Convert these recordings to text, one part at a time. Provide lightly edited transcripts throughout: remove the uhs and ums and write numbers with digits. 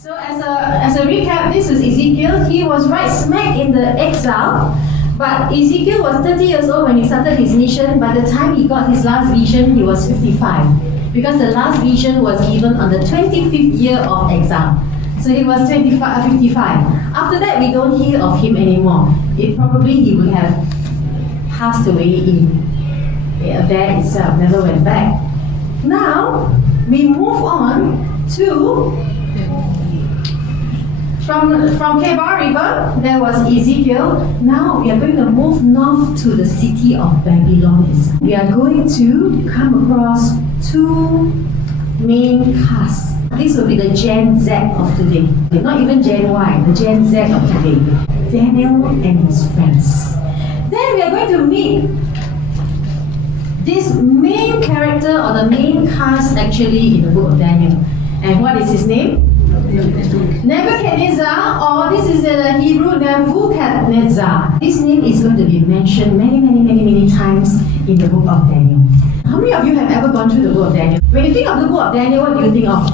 So as a recap, this is Ezekiel. He was right smack in the exile, but Ezekiel was 30 years old when he started his mission. By the time he got his last vision, he was 55, because the last vision was given on the 25th year of exile. So he was 55. After that, we don't hear of him anymore. He would have passed away in there itself, never went back. Now, we move on to From Kebar River, there was Ezekiel. Now we are going to move north to the city of Babylon. We are going to come across two main castes. This will be the Gen Z of today. Not even Gen Y, the Gen Z of today. Daniel and his friends. Then we are going to meet this main character or the main caste actually in the book of Daniel. And what is his name? Nebuchadnezzar, or this is in the Hebrew Nebuchadnezzar. This name is going to be mentioned many times in the book of Daniel. How many of you have ever gone through the book of Daniel? When you think of the book of Daniel, what do you think of?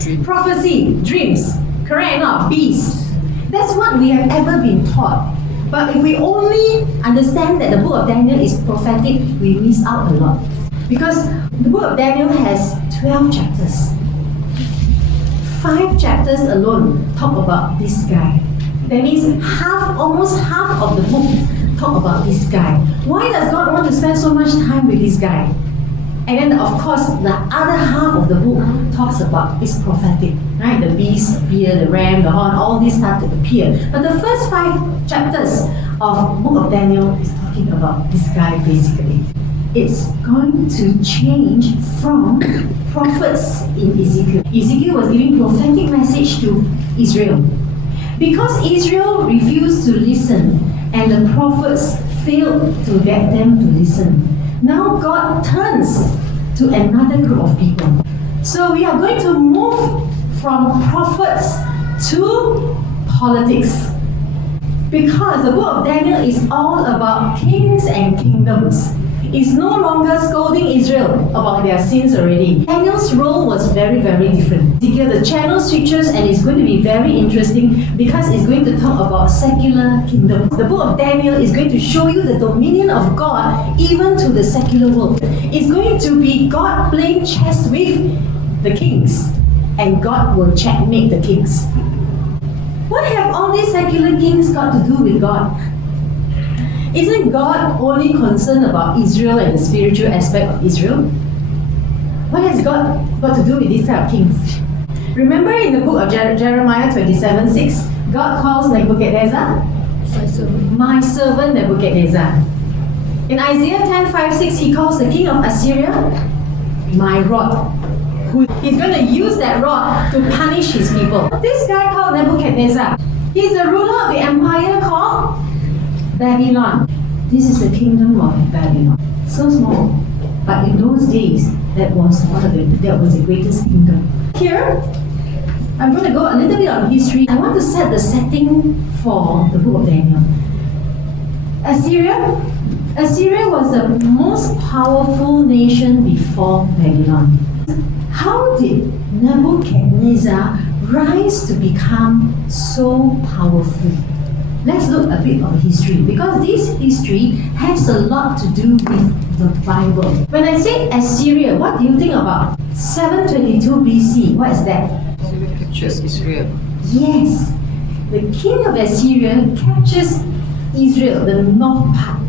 Dream. Prophecy, dreams, correct or not? Beasts. That's what we have ever been taught. But if we only understand that the book of Daniel is prophetic, we miss out a lot. Because the book of Daniel has 12 chapters. 5 chapters alone talk about this guy. That means almost half of the book talk about this guy. Why does God want to spend so much time with this guy? And then of course, the other half of the book talks about is prophetic, right? The beast appear, the ram, the horn, all these start to appear. But the first 5 chapters of book of Daniel is talking about this guy basically. It's going to change from prophets in Ezekiel. Ezekiel was giving prophetic message to Israel. Because Israel refused to listen and the prophets failed to get them to listen, now God turns to another group of people. So we are going to move from prophets to politics. Because the book of Daniel is all about kings and kingdoms. It's no longer scolding Israel about their sins already. Daniel's role was very different. The channel switches and it's going to be very interesting because it's going to talk about secular kingdoms. The book of Daniel is going to show you the dominion of God even to the secular world. It's going to be God playing chess with the kings, and God will checkmate the kings. What have all these secular kings got to do with God? Isn't God only concerned about Israel and the spiritual aspect of Israel? What has God got to do with these type of kings? Remember in the book of Jeremiah 27:6, God calls Nebuchadnezzar my servant Nebuchadnezzar. In Isaiah 10:5-6, he calls the king of Assyria my rod. He's going to use that rod to punish his people. This guy called Nebuchadnezzar, he's the ruler of the empire called Babylon. This is the kingdom of Babylon. So small, but in those days, that was the greatest kingdom. Here, I'm going to go a little bit on history. I want to set the setting for the book of Daniel. Assyria was the most powerful nation before Babylon. How did Nebuchadnezzar rise to become so powerful? Let's look a bit of history, because this history has a lot to do with the Bible. When I say Assyria, what do you think about? 722 BC, what is that? Assyria captures Israel. Yes, the king of Assyria captures Israel, the north part,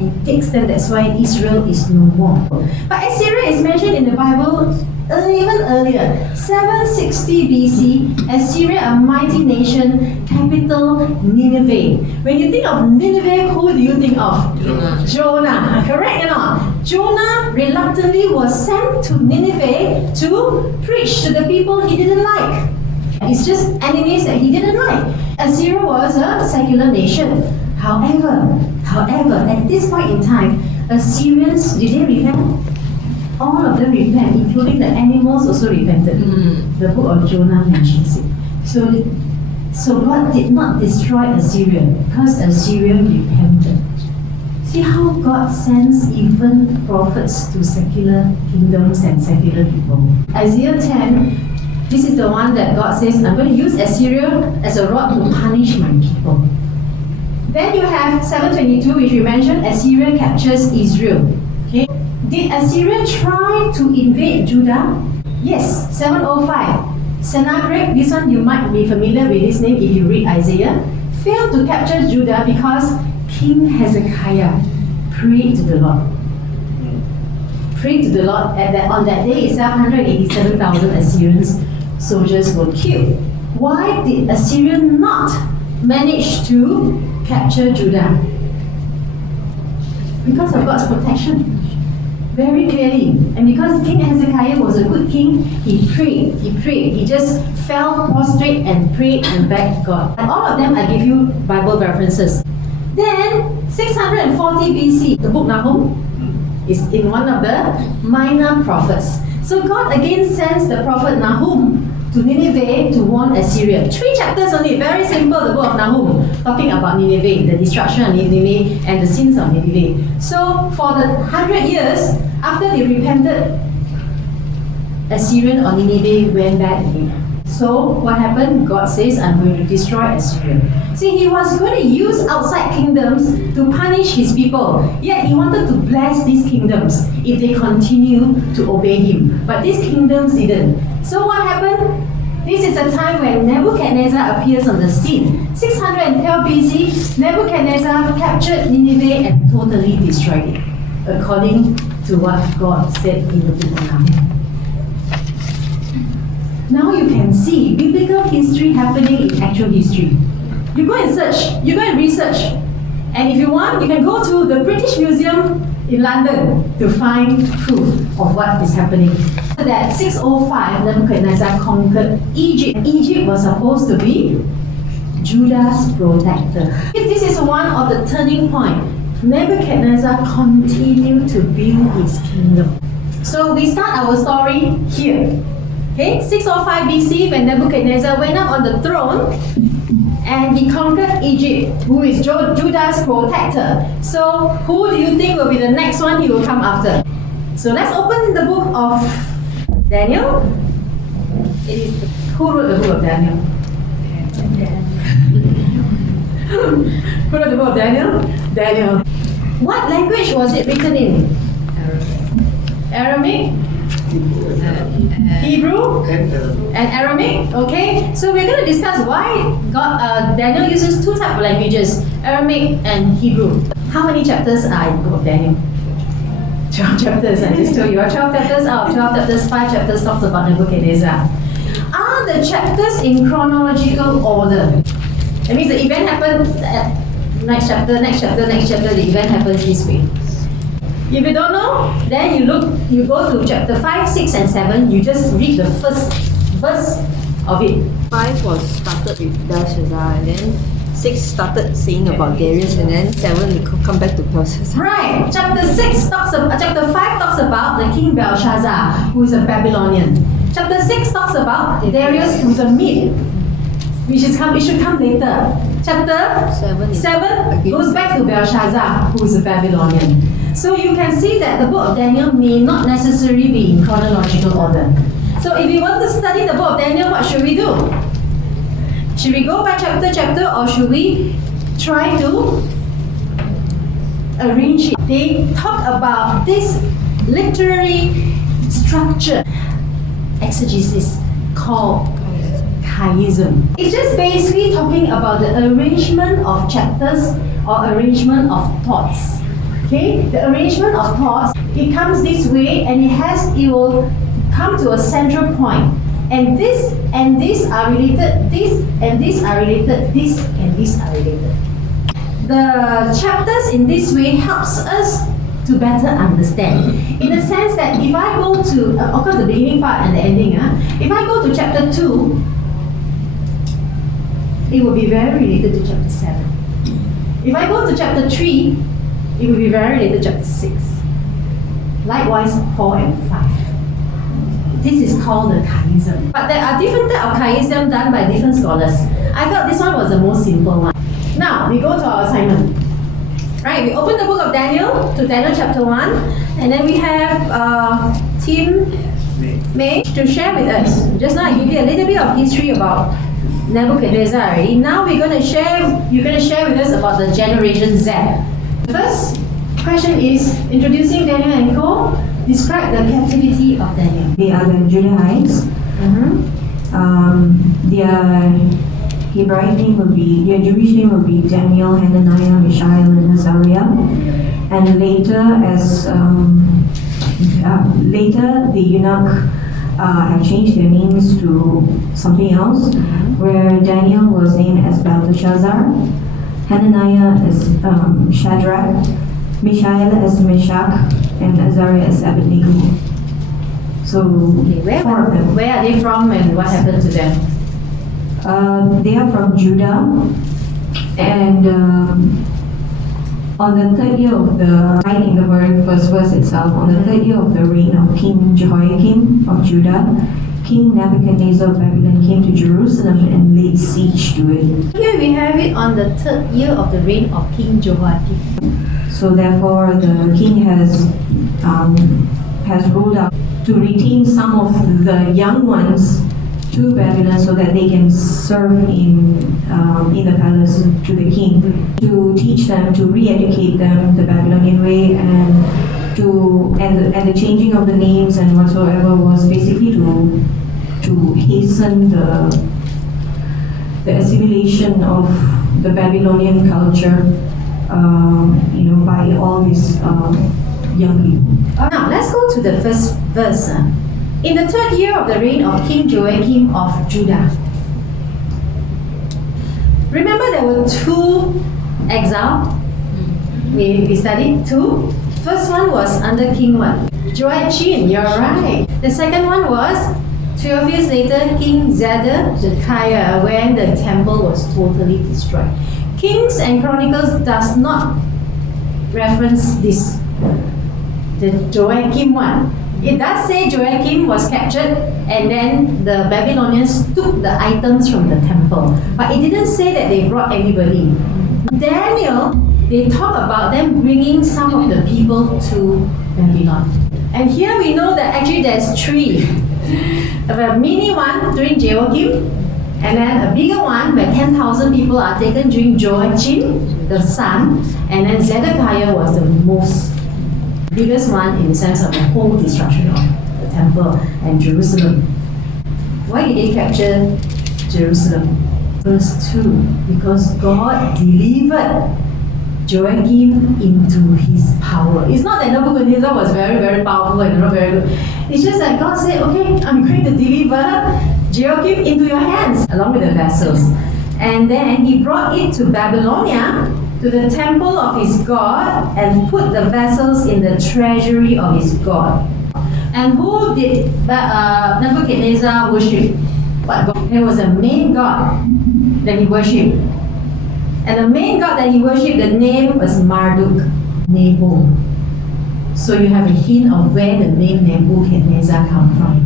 and takes them. That's why Israel is no more. But Assyria is mentioned in the Bible even earlier. 760 BC, Assyria, a mighty nation, capital Nineveh. When you think of Nineveh, who do you think of? Jonah. Correct or not? Jonah reluctantly was sent to Nineveh to preach to the people he didn't like. It's just enemies that he didn't like. Assyria was a secular nation. However, at this point in time, Assyrians, did they repent? All of them repent, including the animals also repented. The book of Jonah mentions it. So God did not destroy Assyria because Assyria repented. See how God sends even prophets to secular kingdoms and secular people. Isaiah 10 This is the one that God says, I'm going to use Assyria as a rod to punish my people. Then you have 722, which we mentioned, Assyria captures Israel. Okay. Did Assyria try to invade Judah? Yes, 705. Sennacherib, this one you might be familiar with this name if you read Isaiah, failed to capture Judah because King Hezekiah prayed to the Lord. Prayed to the Lord on that day itself, 187,000 Assyrian soldiers were killed. Why did Assyria not manage to capture Judah? Because of God's protection. Very clearly. And because King Hezekiah was a good king, he prayed. He just fell prostrate and prayed and begged God. And all of them, I give you Bible references. Then, 640 BC, the book Nahum is in one of the minor prophets. So God again sends the prophet Nahum to Nineveh to warn Assyria. 3 chapters only, very simple, the book of Nahum, talking about Nineveh, the destruction of Nineveh and the sins of Nineveh. So for the 100 years, after they repented, Assyrian or Nineveh went back again. So what happened? God says, I'm going to destroy Assyria. See, he was going to use outside kingdoms to punish his people. Yet he wanted to bless these kingdoms if they continue to obey him. But these kingdoms didn't. So what happened? This is a time when Nebuchadnezzar appears on the scene. 612 BC, Nebuchadnezzar captured Nineveh and totally destroyed it, according to what God said in the book of Nahum. Now you can see biblical history happening in actual history. You go and search, you go and research. And if you want, you can go to the British Museum in London to find proof of what is happening. That 605, Nebuchadnezzar conquered Egypt. Egypt was supposed to be Judah's protector. This is one of the turning points. Nebuchadnezzar continued to build his kingdom. So we start our story here. Okay, 605 BC, when Nebuchadnezzar went up on the throne and he conquered Egypt, who is Judah's protector. So who do you think will be the next one he will come after? So let's open the book of Daniel. Who wrote the book of Daniel? Who wrote the book of Daniel? Daniel. What language was it written in? Aramaic? Hebrew and Aramaic. Okay, so we're going to discuss why Daniel uses 2 types of languages, Aramaic and Hebrew. How many chapters are in the book of Daniel? 12 chapters. I just told you. 12 chapters out of 12 chapters, 5 chapters talks about Nebuchadnezzar. Are the chapters in chronological order? That means the event happens next chapter, the event happens this way. If you don't know, then you go to chapter 5, 6 and 7, you just read the first verse of it. 5 was started with Belshazzar, and then 6 started saying about Darius, and then 7 we come back to Belshazzar. Right. Chapter 5 talks about the king Belshazzar, who is a Babylonian. Chapter 6 talks about Darius, who is a Mede, it should come later. Chapter 7 goes back to Belshazzar, who is a Babylonian. So you can see that the book of Daniel may not necessarily be in chronological order. So if you want to study the book of Daniel, what should we do? Should we go by chapter, or should we try to arrange it? They talk about this literary structure, exegesis, called chiasm. It's just basically talking about the arrangement of chapters or arrangement of thoughts. Okay, the arrangement of thoughts, it comes this way and it will come to a central point. And this and this are related, this and this are related, this and this are related. The chapters in this way helps us to better understand. In the sense that if I go to, of course the beginning part and the ending, if I go to chapter 2, it will be very related to chapter 7. If I go to chapter 3, it will be very related to chapter 6. Likewise, 4 and 5. This is called the chiasm. But there are different types of chiasm done by different scholars. I felt this one was the most simple one. Now, we go to our assignment. Right, we open the book of Daniel to Daniel chapter 1. And then we have Tim May to share with us. Just now I gave you a little bit of history about Nebuchadnezzar already. Now you're going to share with us about the Generation Z. The first question is introducing Daniel and Co. Describe the captivity of Daniel. They are the Judahites. Their Hebraic name will be, their Jewish name will be Daniel, Hananiah, Mishael, and Azariah. And later the eunuch have changed their names to something else, where Daniel was named as Belteshazzar, Hananiah as Shadrach, Mishael as Meshach, and Azariah as Abednego. So, four of them. Where are they from and what happened to them? They are from Judah, and on the third year of the, right in the very first verse itself, on the third year of the reign of King Jehoiakim of Judah, King Nebuchadnezzar of Babylon came to Jerusalem and laid siege to it. Here we have it on the third year of the reign of King Jehoiakim. So therefore, the king has ruled out to retain some of the young ones to Babylon so that they can serve in the palace to the king, to teach them, to re-educate them the Babylonian way, and the changing of the names and whatsoever was basically to hasten the assimilation of the Babylonian culture, by all these young people. Now let's go to the first verse. In the third year of the reign of King Joachim of Judah. Remember there were two exiles. We studied two. First one was under King what? Joachim, you're right. The second one was 12 years later, King Zedekiah, when the temple was totally destroyed. Kings and Chronicles does not reference this, the Joachim one. It does say Joachim was captured and then the Babylonians took the items from the temple. But it didn't say that they brought anybody. Daniel, they talk about them bringing some of the people to Babylon. And here we know that actually there's three. A mini one during Joachim, and then a bigger one where 10,000 people are taken during Joachim, the son, and then Zedekiah was the biggest one in the sense of the whole destruction of the temple and Jerusalem. Why did they capture Jerusalem? Verse 2, because God delivered Joachim into his power. It's not that Nebuchadnezzar was very, very powerful and not very good. It's just that God said, okay, I'm going to deliver Joachim into your hands, along with the vessels. And then he brought it to Babylonia, to the temple of his God, and put the vessels in the treasury of his God. And who did Nebuchadnezzar worship? What God? There was a main God that he worshipped. And the main god that he worshipped, the name was Marduk, Nebo. So you have a hint of where the name Nebuchadnezzar come from.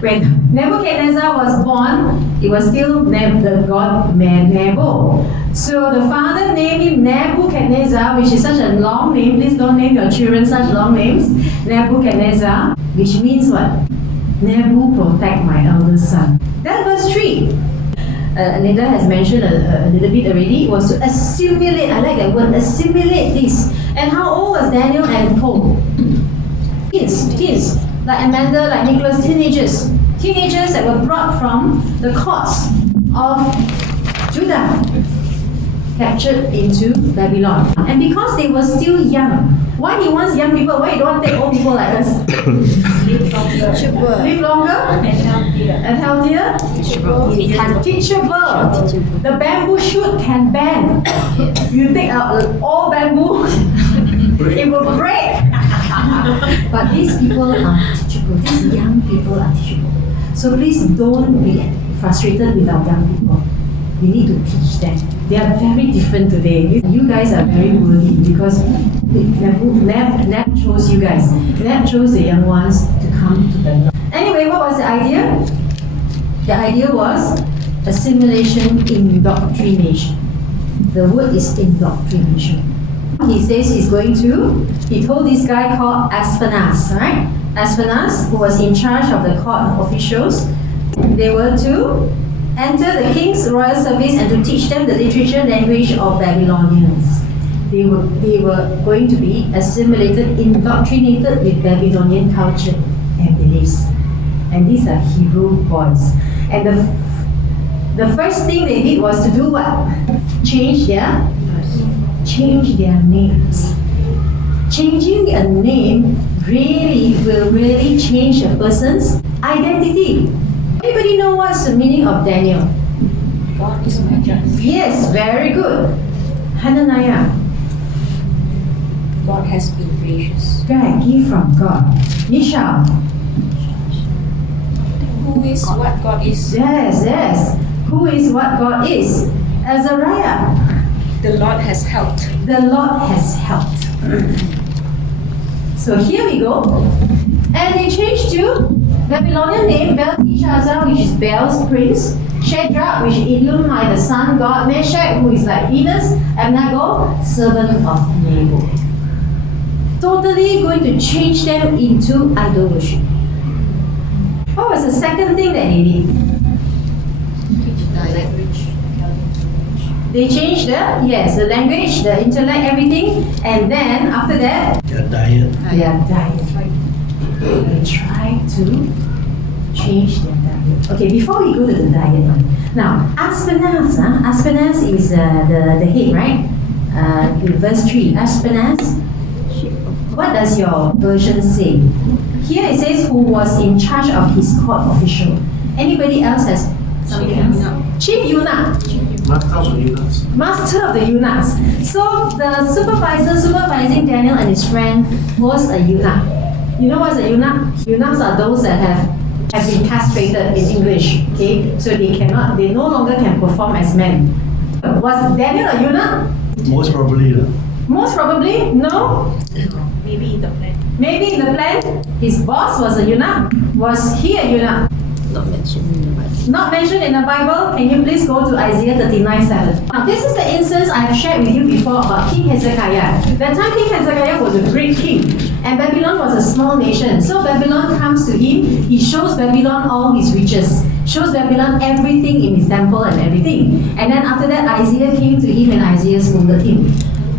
When Nebuchadnezzar was born, it was still the god Nebo. So the father named him Nebuchadnezzar, which is such a long name. Please don't name your children such long names. Nebuchadnezzar, which means what? Nebu, protect my eldest son. That's verse 3. Linda has mentioned a little bit already, was to assimilate. I like that word, assimilate this. And how old was Daniel and Co? Kids, like Amanda, like Nicholas, teenagers that were brought from the courts of Judah, captured into Babylon. And because they were still young, why he wants young people? Why you don't want to take old people like us? Live longer and healthier. Teachable. The bamboo shoot can bend. You take out all bamboo, it will break. But these people are teachable. These young people are teachable. So please don't be frustrated with our young people. We need to teach them. They are very different today. You guys are very worthy because Neb chose you guys. Neb chose the young ones to come to the. Anyway, what was the idea? The idea was assimilation, indoctrination. The word is indoctrination. He says he told this guy called Aspenas, right? Aspenas, who was in charge of the court officials. They were to enter the king's royal service and to teach them the literature language of Babylonians. They were going to be assimilated, indoctrinated with Babylonian culture and beliefs. And these are Hebrew boys. And the first thing they did was to do what? Change their names. Changing a name will really change a person's identity. Anybody know what's the meaning of Daniel? God is my judge. Yes, very good. Hananiah, God has been gracious. right, gift from God. Nishal, Who is what God is? yes. Who is what God is? Azariah, The Lord has helped. the Lord has helped. So here we go. And they changed to Babylonian name, Belteshazzar, which is Bel's prince, Shadrach, which is Elunai, the sun god, Meshach, who is like Venus, Abednego, servant of Nebo. Totally going to change them into idol worship. What was the second thing that they did? They changed the language, the intellect, everything, and then after that, Their diet. their diet. They try to change their diet. Okay, before we go to the diet one. Now, Aspenas is the head, right? In verse 3, Aspenas, what does your version say? Here it says who was in charge of his court official. Anybody else has something else? Chief eunuch. Master of the eunuchs. So the supervisor supervising Daniel and his friend was a eunuch. You know what's a eunuch? Eunuchs are those that have been castrated in English. Okay, so they no longer can perform as men. Was Daniel a eunuch? Most probably. Most probably, no. Maybe in the plan. Maybe in the plan, his boss was a eunuch. Was he a eunuch? Not mentioned in the Bible. Not mentioned in the Bible. Can you please go to Isaiah 39:7? Now, this is the instance I have shared with you before about King Hezekiah. That time, King Hezekiah was a great king, and Babylon was a small nation. So Babylon comes to him. He shows Babylon all his riches, shows Babylon everything in his temple and everything. And then after that, Isaiah came to him, and Isaiah scolded him.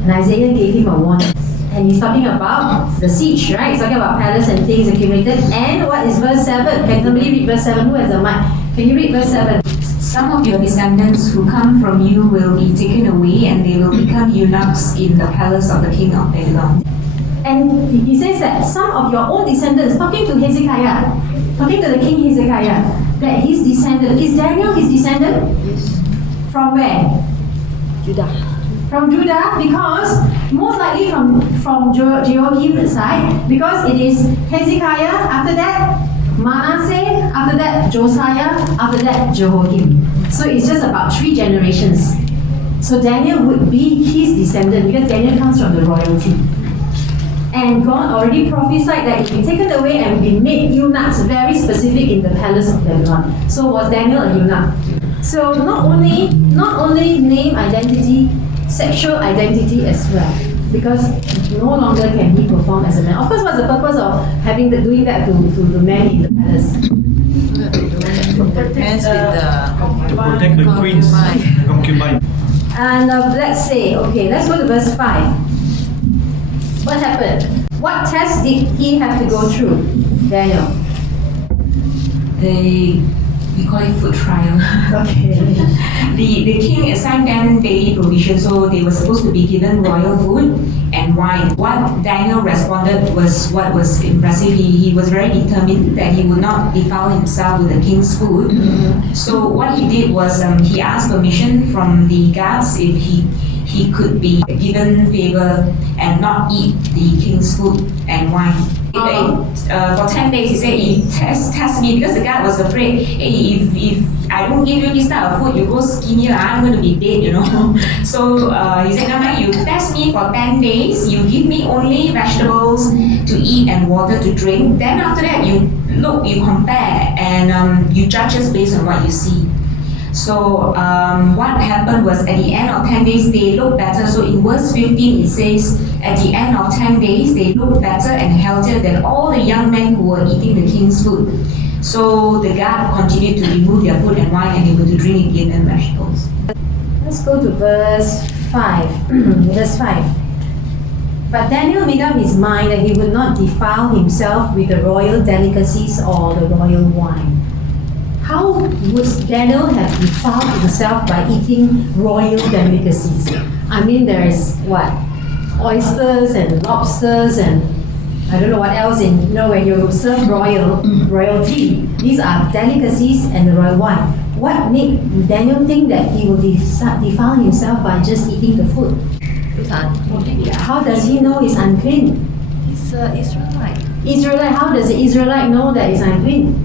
And Isaiah gave him a warning. And he's talking about the siege, right? He's talking about palace and things accumulated. And what is verse 7? Can somebody read verse 7? Who has the mic? Can you read verse 7? Some of your descendants who come from you will be taken away, and they will become eunuchs in the palace of the king of Babylon. And he says that some of your own descendants, talking to Hezekiah, talking to the king Hezekiah, that his descendant, is Daniel his descendant? Yes. From where? Judah. From Judah, because most likely from Jehoiakim's side, because it is Hezekiah, after that Manasseh, after that Josiah, after that Jehoiakim. So it's just about 3 generations. So Daniel would be his descendant because Daniel comes from the royalty. And God already prophesied that he will be taken away and be made eunuchs, very specific in the palace of Babylon. So was Daniel a eunuch? So not only name identity, sexual identity as well, because no longer can he perform as a man. Of course, what's the purpose of doing that to the man in the palace? Protect the queens, the concubine. And let's go to verse 5. What happened? What test did he have to go through, Daniel? We call it food trial. Okay. The king assigned them daily provision, so they were supposed to be given royal food and wine. What Daniel responded was what was impressive. He was very determined that he would not defile himself with the king's food. So what he did was he asked permission from the guards if he could be given favor and not eat the king's food and wine. For 10 days, he said, he test me, because the guard was afraid, hey, if I don't give you this type of food, you go skinnier, I'm going to be dead, you know. So he said, no, you test me for 10 days, you give me only vegetables to eat and water to drink. Then after that, you compare, and you judge us based on what you see. So what happened was at the end of 10 days, they looked better. So in verse 15, it says, at the end of 10 days, they looked better and healthier than all the young men who were eating the king's food. So the guard continued to remove their food and wine, and they were to drink again and vegetables. Let's go to verse 5. Verse 5. But Daniel made up his mind that he would not defile himself with the royal delicacies or the royal wine. How would Daniel have defiled himself by eating royal delicacies? I mean, there is what? Oysters and lobsters and I don't know what else when you serve royalty. These are delicacies and the royal wine. What made Daniel think that he will defile himself by just eating the food? How does he know it's unclean? He's Israelite. Israelite, how does the Israelite know that it's unclean?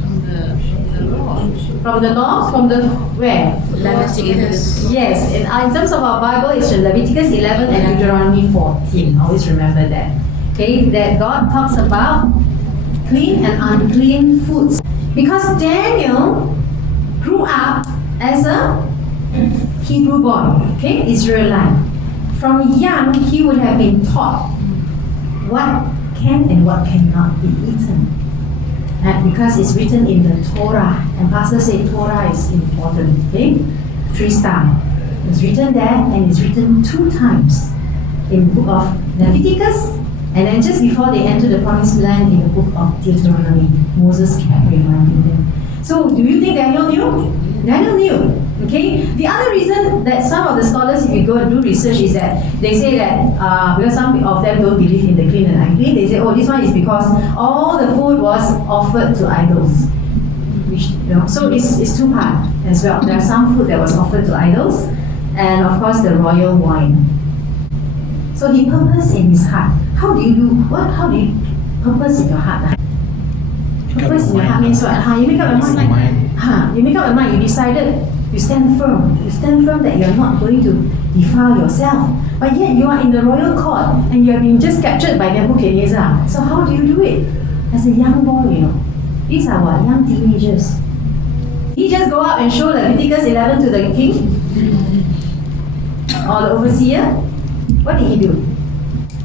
From the law. From the law? From the where? Leviticus. Yes, in terms of our Bible, it's Leviticus 11 and Deuteronomy 14. Always remember that. Okay, that God talks about clean and unclean foods. Because Daniel grew up as a Hebrew boy, okay, Israelite. From young, he would have been taught what can and what cannot be eaten. Because it's written in the Torah, and Pastor said Torah is important, okay? 3 star. It's written there, and it's written 2 times in the book of Leviticus, and then just before they enter the promised land in the book of Deuteronomy. Moses kept reminding them. So, do you think Daniel knew? Daniel knew. Okay. The other reason that some of the scholars, if you go and do research, is that they say that because some of them don't believe in the clean and unclean, they say, oh, this one is because all the food was offered to idols. Which, so it's 2 parts as well. There are some food that was offered to idols, and of course the royal wine. So he purposed in his heart. How do you purpose in your heart? Purpose in your heart means what? You make up your mind. You make up your mind. You decided. You stand firm. You stand firm that you are not going to defile yourself. But yet you are in the royal court and you have been just captured by Nebuchadnezzar. So how do you do it? As a young boy, These are what? Young teenagers. He just go up and show Leviticus 11 to the king? Or the overseer? What did he do?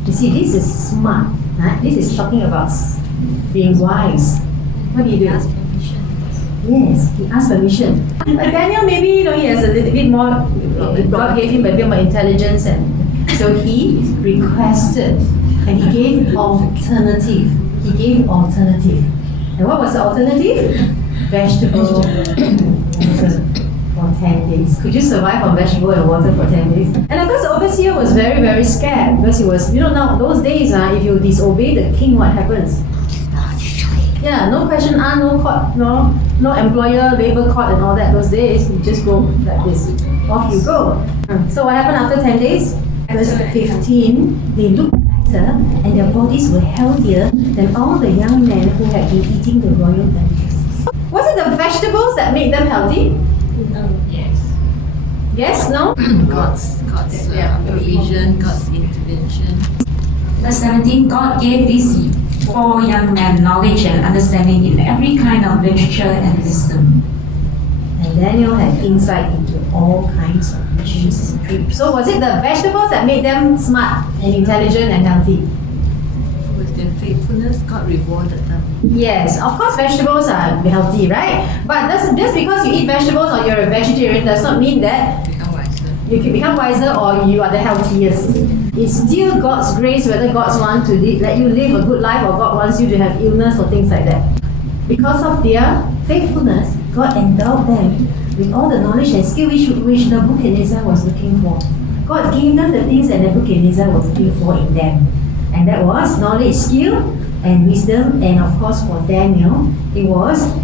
You see, this is smart. Right? This is talking about being wise. What did he do? Yes, he asked permission. But Daniel, maybe he has a little bit more. God gave him a bit more intelligence, and so he requested, and he gave alternative. And what was the alternative? Vegetable water for 10 days. Could you survive on vegetable and water for 10 days? And of course, the overseer was very, very scared because he was, now those days, if you disobey the king, what happens? Yeah, no question asked, no court, no employer, labor court and all that. Those days, you just go like this. Off you go. So what happened after 10 days? Verse 15, they looked better and their bodies were healthier than all the young men who had been eating the royal delicacies. Was it the vegetables that made them healthy? Yes. Yes? No? God's provision, God's intervention. Verse 17, God gave these 4 young men knowledge and understanding in every kind of literature and wisdom. And Daniel had insight into all kinds of visions and dreams. So was it the vegetables that made them smart and intelligent and healthy? With their faithfulness, God rewarded them. Yes, of course vegetables are healthy, right? But just because you eat vegetables or you're a vegetarian does not mean that Become wiser. you can become wiser or you are the healthiest. It's still God's grace whether God wants to let you live a good life or God wants you to have illness or things like that. Because of their faithfulness, God endowed them with all the knowledge and skill which Nebuchadnezzar was looking for. God gave them the things that Nebuchadnezzar was looking for in them. And that was knowledge, skill, and wisdom. And of course for Daniel, it was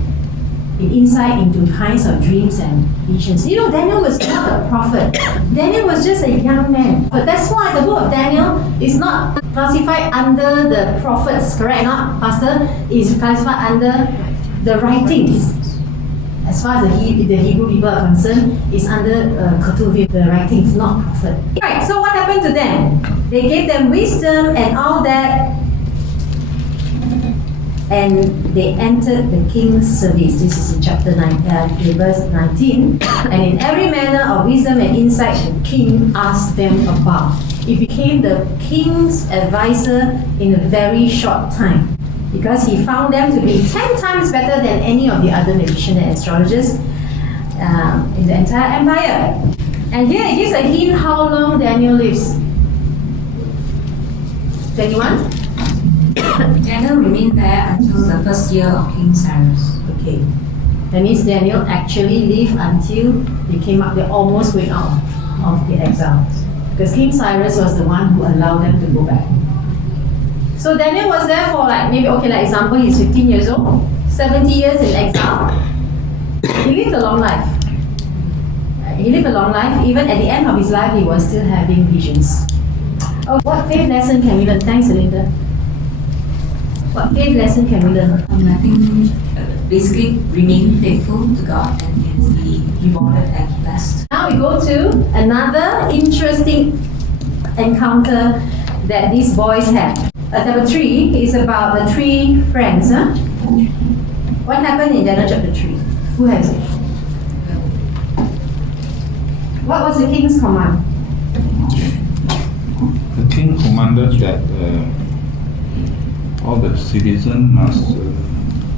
an insight into kinds of dreams and visions. Daniel was not a prophet. Daniel was just a young man. But that's why the book of Daniel is not classified under the prophets, correct not, Pastor? It's classified under the writings. As far as the Hebrew people are concerned, it's under Ketuvim, the writings, not prophet. Right, so what happened to them? They gave them wisdom and all that. and they entered the king's service. This is in chapter 9, verse 19. And in every manner of wisdom and insight, the king asked them about. He became the king's advisor in a very short time, because he found them to be 10 times better than any of the other magicians and astrologers in the entire empire. And here it gives a hint how long Daniel lives. 21? Daniel remained there until the first year of King Cyrus. Okay. That means Daniel actually lived until they came up, they almost went out of the exile. Because King Cyrus was the one who allowed them to go back. So Daniel was there for like example, he's 15 years old, 70 years in exile. He lived a long life. He lived a long life. Even at the end of his life, he was still having visions. Oh, what faith lesson can we learn? Thanks, Linda. What faith lesson can we learn? I think basically remain faithful to God and he will be rewarded and blessed. Now we go to another interesting encounter that these boys had. Number 3 is about the 3 friends. What happened in Daniel chapter 3? Who has it? What was the king's command? The king commanded that all the citizens must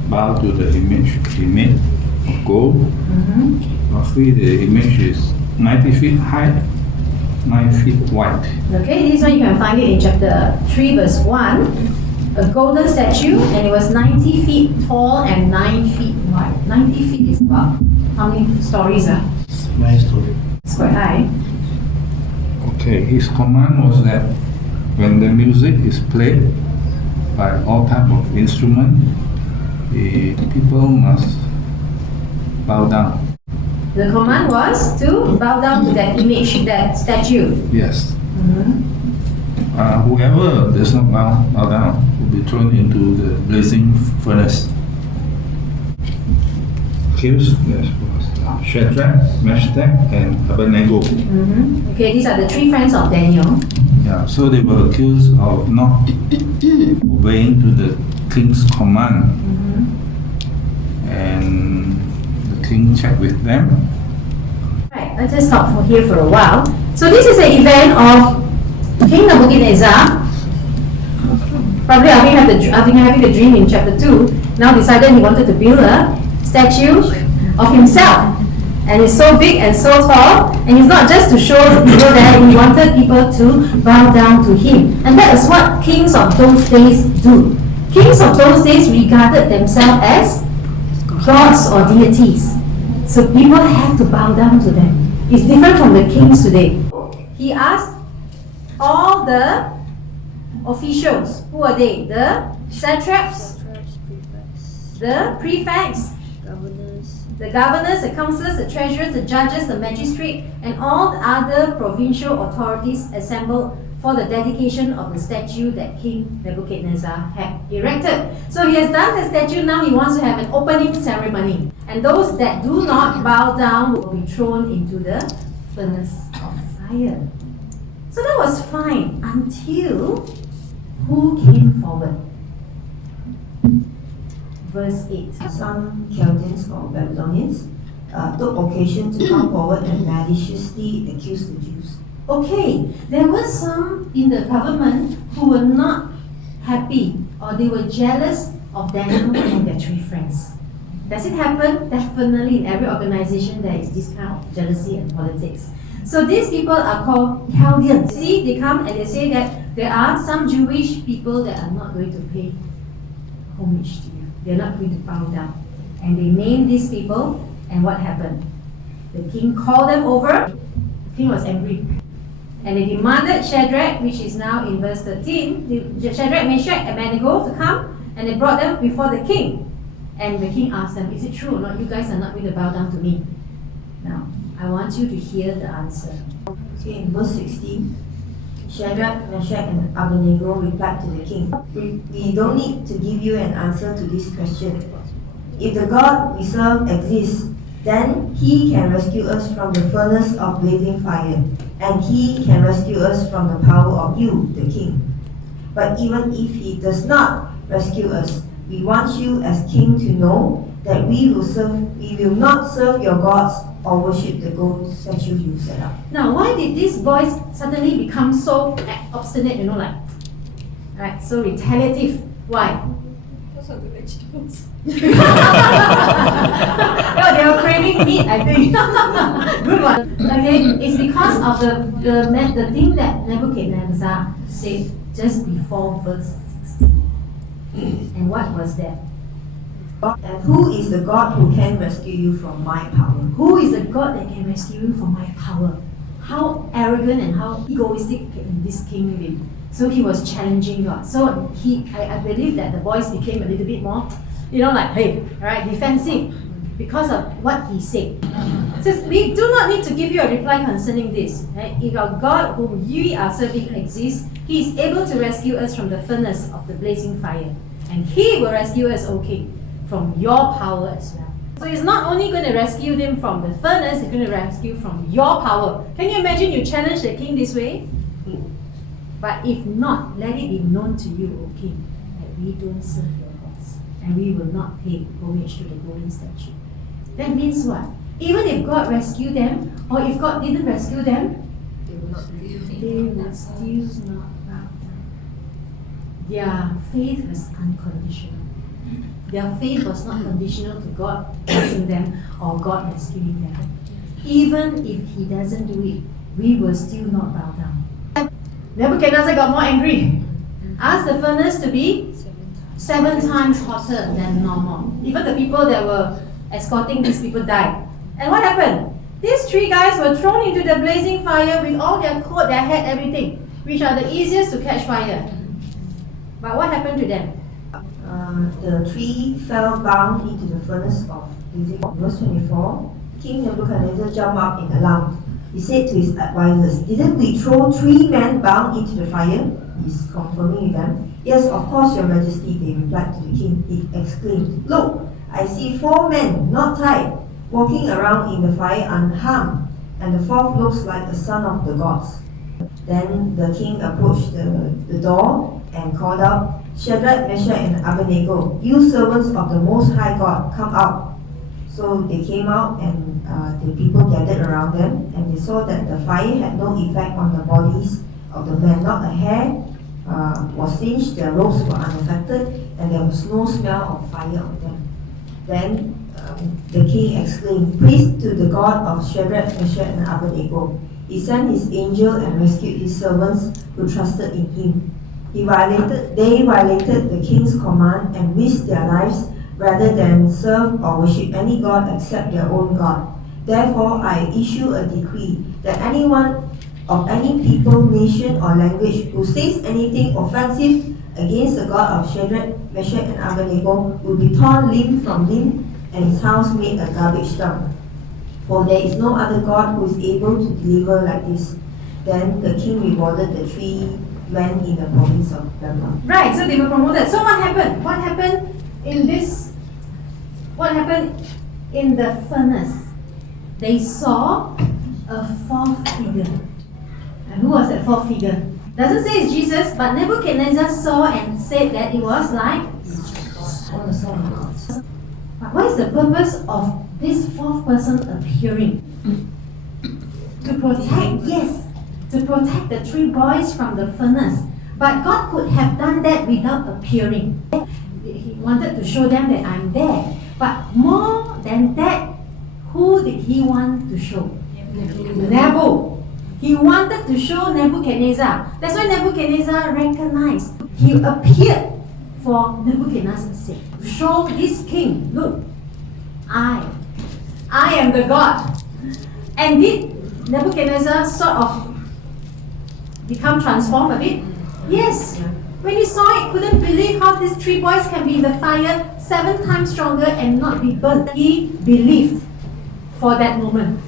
bow to the image he made of gold. Roughly the image is 90 feet high, 9 feet wide. Okay, this one you can find it in chapter 3 verse 1. A golden statue, and it was 90 feet tall and 9 feet wide. 90 feet is about how many stories? 9 stories. It's quite high. Okay, his command was that when the music is played by all type of instrument, the people must bow down. The command was to bow down to that image, that statue. Yes. Whoever does not bow down will be thrown into the blazing furnace. Accused, yes, was Shadrach, Meshach, and Abednego. Okay, these are the 3 friends of Daniel. Yeah, so they were accused of not obeying to the king's command. And the king checked with them. Right, let's just stop here for a while. So this is an event of King Nebuchadnezzar, probably having a dream in chapter 2, now decided he wanted to build a statue of himself. And it's so big and so tall, and it's not just to show the people there, he wanted people to bow down to him. And that is what kings of those days do. Kings of those days regarded themselves as gods or deities. So people have to bow down to them. It's different from the kings today. He asked all the officials, who are they? The satraps, the prefects, the governors, the councillors, the treasurers, the judges, the magistrate, and all the other provincial authorities assembled for the dedication of the statue that King Nebuchadnezzar had erected. So he has done the statue, now he wants to have an opening ceremony. And those that do not bow down will be thrown into the furnace of fire. So that was fine until who came forward? Verse 8. Some Chaldeans or Babylonians took occasion to come forward and maliciously accuse the Jews. Okay, there were some in the government who were not happy, or they were jealous of Daniel and their 3 friends. Does it happen? Definitely in every organization there is this kind of jealousy and politics. So these people are called Chaldeans. See, they come and they say that there are some Jewish people that are not going to pay homage to you. They're not going to bow down. And they named these people, and what happened? The king called them over. The king was angry. And they demanded Shadrach, which is now in verse 13, Shadrach, Meshach, and Abednego to come, and they brought them before the king. And the king asked them, is it true or not? You guys are not going to bow down to me. Now, I want you to hear the answer. Okay, in verse 16, Shadrach, Meshach, and Abednego replied to the king, we don't need to give you an answer to this question. If the God we serve exists, then he can rescue us from the furnace of blazing fire, and he can rescue us from the power of you, the king. But even if he does not rescue us, we want you as king to know that we will not serve your gods or worship the gold statue you set up. Now, why did these boys suddenly become so obstinate, right, so retaliative? Why? Because of the vegetables. No, they were craving meat, I think. Good one. Okay, it's because of the thing that Nebuchadnezzar said just before verse 16. And what was that? And who is the God who can rescue you from my power? Who is the God that can rescue you from my power? How arrogant and how egoistic can this king be? So he was challenging God. So I believe that the boys became a little bit more, hey, right, defensive because of what he said. Says, we do not need to give you a reply concerning this. Right? If our God whom you are serving exists, he is able to rescue us from the furnace of the blazing fire. And he will rescue us, O king, from your power as well. So he's not only going to rescue them from the furnace, he's going to rescue from your power. Can you imagine you challenge the king this way? But if not, let it be known to you, O king, that we don't serve your gods, and we will not pay homage to the golden statue. That means what? Even if God rescued them, or if God didn't rescue them, They will not believe. they would still not bow down. Their faith was unconditional. Their faith was not conditional to God blessing them or God rescuing them. Even if He doesn't do it, we will still not bow down. Nebuchadnezzar got more angry. Asked the furnace to be 7 times hotter than normal. Even the people that were escorting these people died. And what happened? These 3 guys were thrown into the blazing fire with all their coat, their hat, everything, which are the easiest to catch fire. But what happened to them? The 3 fell bound into the furnace of blazing. Verse 24, King Nebuchadnezzar jumped up in alarm. He said to his advisors, didn't we throw 3 men bound into the fire? He's confirming with them. Yes, of course, your majesty, they replied to the king. He exclaimed, look, I see 4 men, not tied, walking around in the fire unharmed, and the 4th looks like a son of the gods. Then the king approached the door and called out, Shadrach, Meshach, and Abednego, you servants of the Most High God, come out. So they came out, and the people gathered around them, and they saw that the fire had no effect on the bodies of the men. Not a hair was singed, their robes were unaffected, and there was no smell of fire on them. Then the king exclaimed, praise to the God of Shadrach, Meshach, and Abednego. He sent his angel and rescued his servants who trusted in him. They violated the king's command and risked their lives rather than serve or worship any god except their own God. Therefore, I issue a decree that anyone of any people, nation, or language who says anything offensive against the God of Shadrach, Meshach, and Abednego will be torn limb from limb and his house made a garbage dump. For there is no other God who is able to deliver like this. Then the king rewarded the 3 men in the province of Babylon. Right, so they were promoted. So what happened? What happened in the furnace? They saw a 4th figure. And who was that 4th figure? Doesn't say it's Jesus, but Nebuchadnezzar saw and said that it was like the Son of God. But what is the purpose of this 4th person appearing? To protect the 3 boys from the furnace. But God could have done that without appearing. He wanted to show them that I'm there. But more than that, who did he want to show? Nebu. He wanted to show Nebuchadnezzar. That's why Nebuchadnezzar recognized. He appeared for Nebuchadnezzar's sake. To show this king, look, I am the God. And did Nebuchadnezzar sort of become transformed a bit? Yes. When he saw it, couldn't believe how these 3 boys can be in the fire 7 times stronger and not be burnt. He believed for that moment.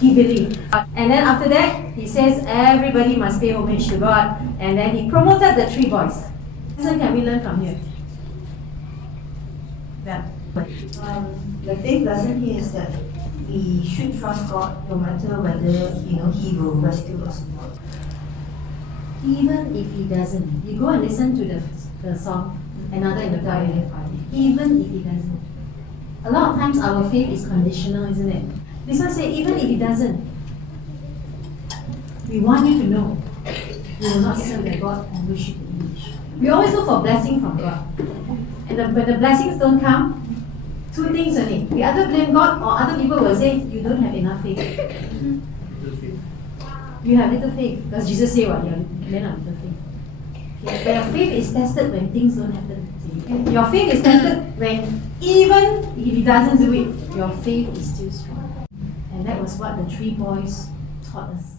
He believed. And then after that, he says everybody must pay homage to God. And then he promoted the 3 boys. So can we learn from here? Yeah. The 5th lesson here is that we should trust God no matter whether He will rescue us or not. Even if he doesn't. You go and listen to the song. another in the garden of fire. Even if he doesn't. A lot of times our faith is conditional, isn't it? This one say, even if he doesn't, we want you to know we will not serve the God and worship the image. We always look for blessing from God. And when the blessings don't come, two things only. We either blame God or other people will say, you don't have enough faith. You have little faith. Because Jesus said what? You have little faith. Okay? But your faith is tested when things don't happen. See? Your faith is tested when even if he doesn't do it, your faith is still strong. And that was what the three boys taught us.